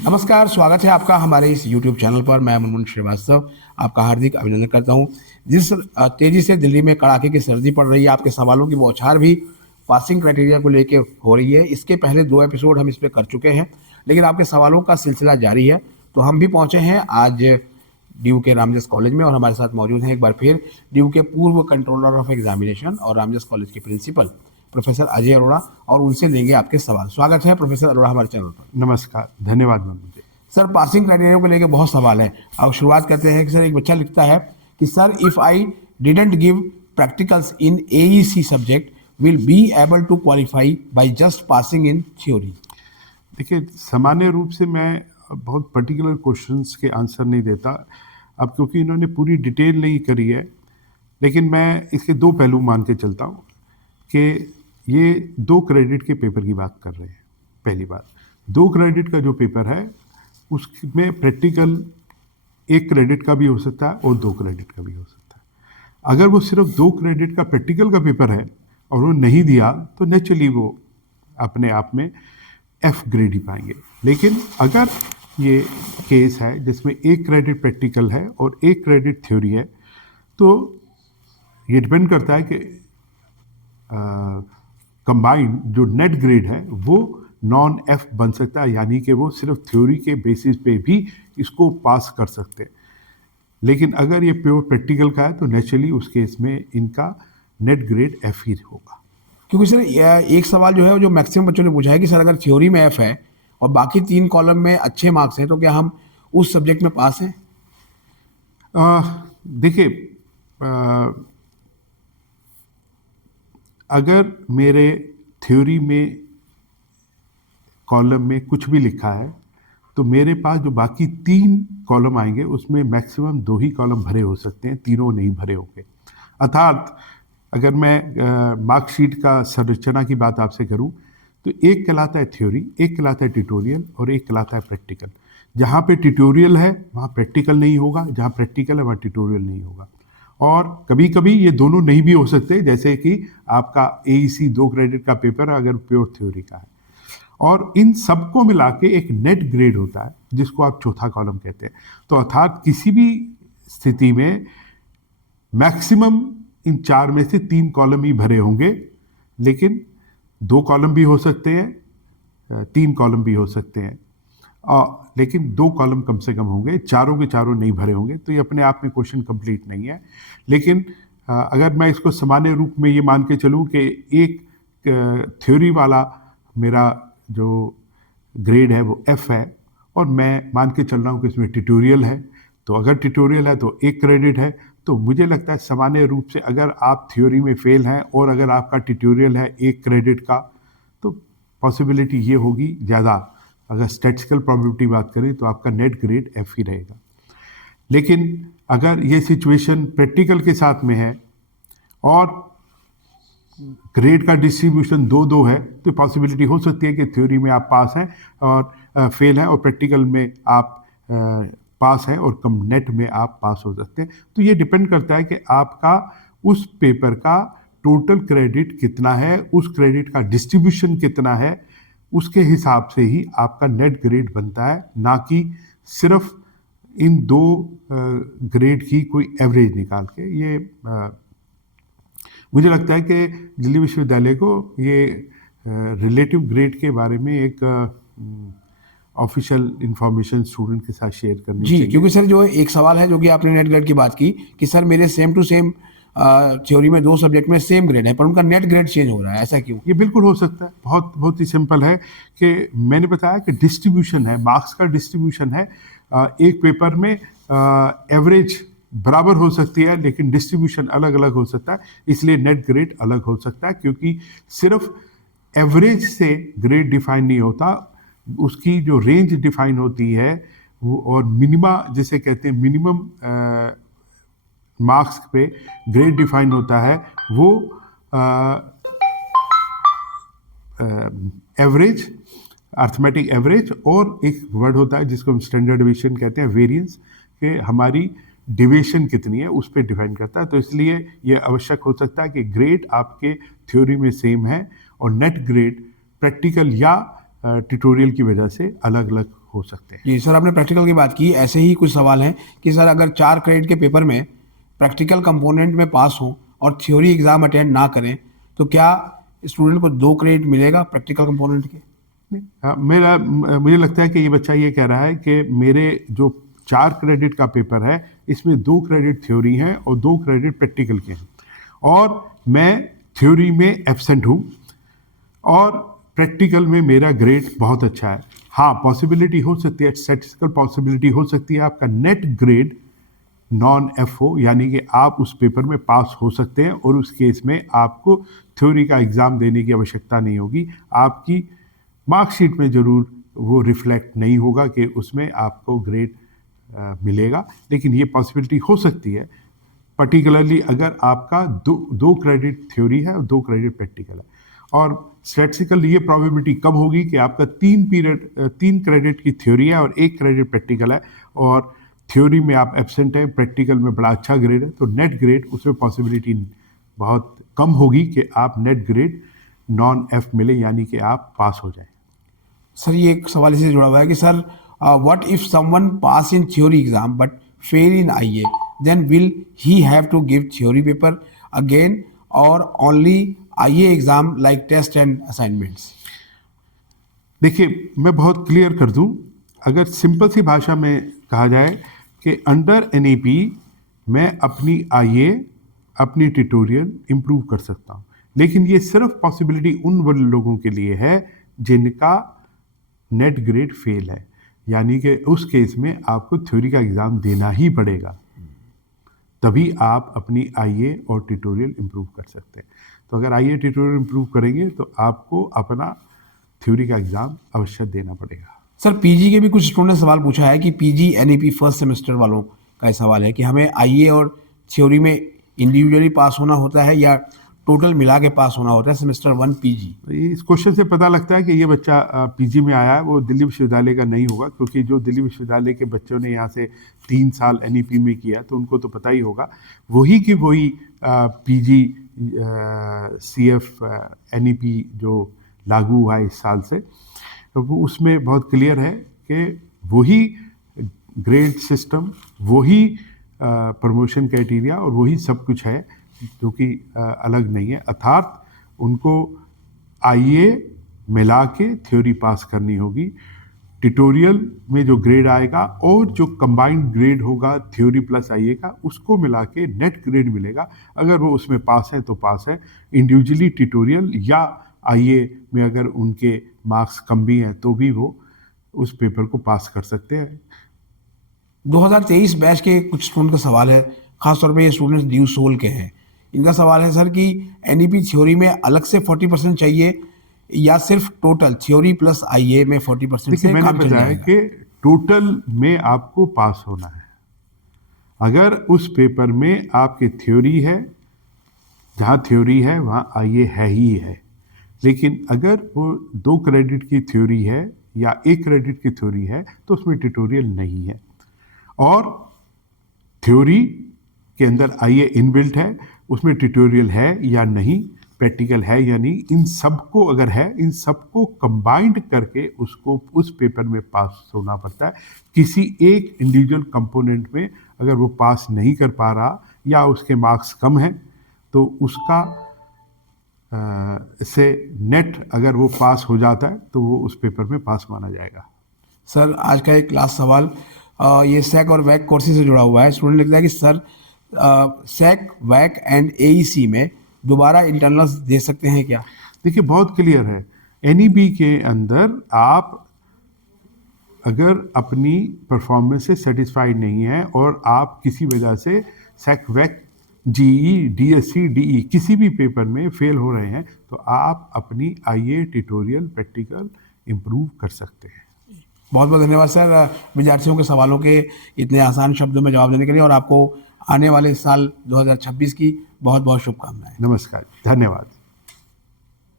नमस्कार, स्वागत है आपका हमारे इस YouTube चैनल पर। मैं मुनमुन श्रीवास्तव आपका हार्दिक अभिनंदन करता हूं। जिस तेज़ी से दिल्ली में कड़ाके की सर्दी पड़ रही है, आपके सवालों की बौछार भी पासिंग क्राइटेरिया को लेके हो रही है। इसके पहले 2 एपिसोड हम इस पे कर चुके हैं, लेकिन आपके सवालों का सिलसिला जारी है। तो हम भी पहुंचे हैं आज ड्यू के रामजस कॉलेज में और हमारे साथ मौजूद हैं एक बार फिर ड्यू के पूर्व कंट्रोलर ऑफ एग्जामिनेशन और रामजस कॉलेज के प्रिंसिपल प्रोफेसर अजय अरोड़ा, और उनसे लेंगे आपके सवाल। स्वागत है प्रोफेसर अरोड़ा हमारे चैनल पर। नमस्कार, धन्यवाद मैम। मुझे सर, पासिंग क्राइटेरिया को लेकर बहुत सवाल है। अब शुरुआत करते हैं कि सर, एक बच्चा लिखता है कि sir, if I didn't give practicals in AEC subject will be able to qualify by just passing in theory. देखिए, सामान्य रूप से मैं बहुत पर्टिकुलर क्वेश्चंस के आंसर नहीं देता, अब क्योंकि इन्होंने पूरी डिटेल नहीं करी है। लेकिन मैं इसके 2 पहलू मान के चलता हूँ कि ये 2 क्रेडिट के पेपर की बात कर रहे हैं। पहली बात, 2 क्रेडिट का जो पेपर है उसमें प्रैक्टिकल 1 क्रेडिट का भी हो सकता है और 2 क्रेडिट का भी हो सकता है। अगर वो सिर्फ 2 क्रेडिट का प्रैक्टिकल का पेपर है और वो नहीं दिया तो नेचुरली वो अपने आप में F ग्रेड ही पाएंगे। लेकिन अगर ये केस है जिसमें 1 क्रेडिट प्रैक्टिकल है और 1 क्रेडिट थ्योरी है, तो ये डिपेंड करता है कि कंबाइंड जो नेट ग्रेड है वो नॉन F बन सकता है, यानी कि वो सिर्फ थ्योरी के बेसिस पे भी इसको पास कर सकते हैं। लेकिन अगर ये प्योर प्रैक्टिकल का है तो नेचुरली उस केस में इनका नेट ग्रेड F ही होगा। क्योंकि सर, एक सवाल जो है, जो मैक्सिमम बच्चों ने पूछा है कि सर, अगर थ्योरी में F है और बाकी 3 कॉलम में अच्छे मार्क्स हैं, तो क्या हम उस सब्जेक्ट में पास हैं? देखिए, अगर मेरे थ्योरी में कॉलम में कुछ भी लिखा है तो मेरे पास जो बाकी 3 कॉलम आएंगे उसमें मैक्सिमम 2 ही कॉलम भरे हो सकते हैं, तीनों नहीं भरे होंगे। अर्थात अगर मैं मार्कशीट का संरचना की बात आपसे करूं तो एक कहलाता है थ्योरी, एक कहलाता है ट्यूटोरियल और एक कहलाता है प्रैक्टिकल। जहां पे ट्यूटोरियल है वहां प्रैक्टिकल नहीं होगा, जहां प्रैक्टिकल है वहां ट्यूटोरियल नहीं होगा। और कभी कभी ये दोनों नहीं भी हो सकते, जैसे कि आपका एईसी 2 क्रेडिट का पेपर अगर प्योर थ्योरी का है। और इन सबको मिला के एक नेट ग्रेड होता है जिसको आप चौथा कॉलम कहते हैं। तो अर्थात किसी भी स्थिति में मैक्सिमम इन 4 में से 3 कॉलम ही भरे होंगे, लेकिन 2 कॉलम भी हो सकते हैं, 3 कॉलम भी हो सकते हैं, लेकिन 2 कॉलम कम से कम होंगे, चारों के चारों नहीं भरे होंगे। तो ये अपने आप में क्वेश्चन कंप्लीट नहीं है। लेकिन अगर मैं इसको सामान्य रूप में ये मान के चलूँ कि एक थ्योरी वाला मेरा जो ग्रेड है वो F है और मैं मान के चल रहा हूँ कि इसमें ट्यूटोरियल है, तो अगर ट्यूटोरियल है तो 1 क्रेडिट है। तो मुझे लगता है सामान्य रूप से अगर आप थ्योरी में फेल हैं और अगर आपका ट्यूटोरियल है 1 क्रेडिट का, तो पॉसिबिलिटी ये होगी ज़्यादा, अगर स्टैटिस्टिकल प्रोबेबिलिटी बात करें तो आपका नेट ग्रेड F ही रहेगा। लेकिन अगर ये सिचुएशन प्रैक्टिकल के साथ में है और ग्रेड का डिस्ट्रीब्यूशन 2-2 है, तो पॉसिबिलिटी हो सकती है कि थ्योरी में आप पास हैं और फेल हैं और प्रैक्टिकल में आप पास हैं और कम नेट में आप पास हो सकते हैं। तो ये डिपेंड करता है कि आपका उस पेपर का टोटल क्रेडिट कितना है, उस क्रेडिट का डिस्ट्रीब्यूशन कितना है, उसके हिसाब से ही आपका नेट ग्रेड बनता है, ना कि सिर्फ इन 2 ग्रेड की कोई एवरेज निकाल के। ये मुझे लगता है कि दिल्ली विश्वविद्यालय को ये रिलेटिव ग्रेड के बारे में एक ऑफिशियल इंफॉर्मेशन स्टूडेंट के साथ शेयर करनी चाहिए। क्योंकि सर, जो एक सवाल है जो कि आपने नेट ग्रेड की बात की कि सर, मेरे सेम टू सेम थ्योरी में 2 सब्जेक्ट में सेम ग्रेड है पर उनका नेट ग्रेड चेंज हो रहा है, ऐसा क्यों? ये बिल्कुल हो सकता है, बहुत बहुत ही सिंपल है कि मैंने बताया कि डिस्ट्रीब्यूशन है, मार्क्स का डिस्ट्रीब्यूशन है। एक पेपर में एवरेज बराबर हो सकती है लेकिन डिस्ट्रीब्यूशन अलग अलग हो सकता है, इसलिए नेट ग्रेड अलग हो सकता है। क्योंकि सिर्फ एवरेज से ग्रेड डिफाइन नहीं होता, उसकी जो रेंज डिफाइन होती है वो, और मिनिमा जिसे कहते हैं मिनिमम मार्क्स पे ग्रेड डिफाइन होता है, वो एवरेज, अर्थमेटिक एवरेज, और एक वर्ड होता है जिसको हम स्टैंडर्ड डिवीजन कहते हैं, वेरिएंस, कि हमारी डिविएशन कितनी है उस पर डिफाइन करता है। तो इसलिए यह आवश्यक हो सकता है कि ग्रेड आपके थ्योरी में सेम है और नेट ग्रेड प्रैक्टिकल या ट्यूटोरियल की वजह से अलग अलग हो सकते हैं। जी सर, आपने प्रैक्टिकल की बात की, ऐसे ही कुछ सवाल हैं कि सर अगर 4 क्रेडिट के पेपर में प्रैक्टिकल कंपोनेंट में पास हो और थ्योरी एग्जाम अटेंड ना करें तो क्या स्टूडेंट को 2 क्रेडिट मिलेगा प्रैक्टिकल कंपोनेंट के? मुझे लगता है कि ये बच्चा ये कह रहा है कि मेरे जो 4 क्रेडिट का पेपर है इसमें 2 क्रेडिट थ्योरी हैं और 2 क्रेडिट प्रैक्टिकल के हैं, और मैं थ्योरी में एब्सेंट हूँ और प्रैक्टिकल में मेरा ग्रेड बहुत अच्छा है। हाँ, पॉसिबिलिटी हो सकती है, स्टैटिस्टिकल पॉसिबिलिटी हो सकती है आपका नेट ग्रेड नॉन एफ हो, यानी कि आप उस पेपर में पास हो सकते हैं और उस केस में आपको थ्योरी का एग्ज़ाम देने की आवश्यकता नहीं होगी। आपकी मार्कशीट में ज़रूर वो रिफ्लेक्ट नहीं होगा कि उसमें आपको ग्रेड मिलेगा, लेकिन ये पॉसिबिलिटी हो सकती है, पर्टिकुलरली अगर आपका दो क्रेडिट थ्योरी है और 2 क्रेडिट प्रैक्टिकल है। और स्टैटिस्टिकल ये प्रोबेबिलिटी कम होगी कि आपका 3 क्रेडिट की थ्योरी है और 1 क्रेडिट प्रैक्टिकल है, और थ्योरी में आप एब्सेंट है, प्रैक्टिकल में बड़ा अच्छा ग्रेड है, तो नेट ग्रेड उसमें पॉसिबिलिटी बहुत कम होगी कि आप नेट ग्रेड नॉन एफ मिले, यानी कि आप पास हो जाए। सर ये एक सवाल इससे जुड़ा हुआ है कि sir what if someone pass in theory exam but fail in IA, then will he have to give theory paper again or only IA exam like test and assignments? देखिए, मैं बहुत क्लियर कर दूं, अगर सिंपल सी भाषा में कहा जाए कि अंडर एनईपी मैं अपनी आईए, अपनी ट्यूटोरियल इम्प्रूव कर सकता हूं, लेकिन ये सिर्फ पॉसिबिलिटी उन लोगों के लिए है जिनका नेट ग्रेड फेल है, यानी कि उस केस में आपको थ्योरी का एग्ज़ाम देना ही पड़ेगा, तभी आप अपनी आईए और ट्यूटोरियल इम्प्रूव कर सकते हैं। तो अगर आईए ट्यूटोरियल इम्प्रूव करेंगे तो आपको अपना थ्योरी का एग्ज़ाम अवश्य देना पड़ेगा। सर पीजी के भी कुछ स्टूडेंट ने सवाल पूछा है कि पीजी एनईपी फर्स्ट सेमेस्टर वालों का ये सवाल है कि हमें आईए और थ्योरी में इंडिविजुअली पास होना होता है या टोटल मिला के पास होना होता है सेमेस्टर 1 पीजी? इस क्वेश्चन से पता लगता है कि ये बच्चा पीजी में आया है, वो दिल्ली विश्वविद्यालय का नहीं होगा, क्योंकि जो दिल्ली विश्वविद्यालय के बच्चों ने यहाँ से 3 साल एनईपी में किया तो उनको तो पता ही होगा। वही की वही पीजी सीएफ एनईपी जो लागू हुआ है इस साल से, तो वो उसमें बहुत क्लियर है कि वही ग्रेड सिस्टम, वही प्रमोशन क्राइटेरिया और वही सब कुछ है, जो कि अलग नहीं है। अर्थात उनको आईए मिला के थ्योरी पास करनी होगी, ट्यूटोरियल में जो ग्रेड आएगा और जो कंबाइंड ग्रेड होगा थ्योरी प्लस आईए का, उसको मिला के नेट ग्रेड मिलेगा। अगर वो उसमें पास है तो पास है, इंडिविजुअली ट्यूटोरियल या आईए में अगर उनके मार्क्स कम भी हैं तो भी वो उस पेपर को पास कर सकते हैं। 2023 बैच के कुछ स्टूडेंट का सवाल है, खासतौर पे ये स्टूडेंट्स ड्यू सोल के हैं। इनका सवाल है सर कि एनईपी थ्योरी में अलग से 40% चाहिए या सिर्फ टोटल थ्योरी प्लस आईए में 40% से मैंने काम चल बताया जाएगा? कि टोटल में आपको पास होना है। अगर उस पेपर में आपकी थ्योरी है, जहाँ थ्योरी है वहाँ आईए है ही है, लेकिन अगर वो 2 क्रेडिट की थ्योरी है या 1 क्रेडिट की थ्योरी है तो उसमें ट्यूटोरियल नहीं है, और थ्योरी के अंदर आईए इनबिल्ट है, उसमें ट्यूटोरियल है या नहीं, प्रैक्टिकल है या नहीं, इन सबको अगर है, इन सबको कंबाइंड करके उसको उस पेपर में पास होना पड़ता है। किसी एक इंडिविजुअल कंपोनेंट में अगर वो पास नहीं कर पा रहा या उसके मार्क्स कम हैं तो उसका से नेट अगर वो पास हो जाता है तो वो उस पेपर में पास माना जाएगा। सर आज का एक लास्ट सवाल ये सैक और वैक कोर्सेज से जुड़ा हुआ है। स्टूडेंट लिखता है कि सर सैक वैक एंड एईसी में दोबारा इंटरनल्स दे सकते हैं क्या? देखिए, बहुत क्लियर है, एनईबी के अंदर आप अगर अपनी परफॉर्मेंस से सेटिस्फाइड नहीं है और आप किसी वजह से सैक वैक जीई डीएससी डीई किसी भी पेपर में फेल हो रहे हैं तो आप अपनी आईए ट्यूटोरियल प्रैक्टिकल इम्प्रूव कर सकते हैं। बहुत बहुत धन्यवाद सर विद्यार्थियों के सवालों के इतने आसान शब्दों में जवाब देने के लिए, और आपको आने वाले साल 2026 की बहुत बहुत शुभकामनाएं। नमस्कार, धन्यवाद।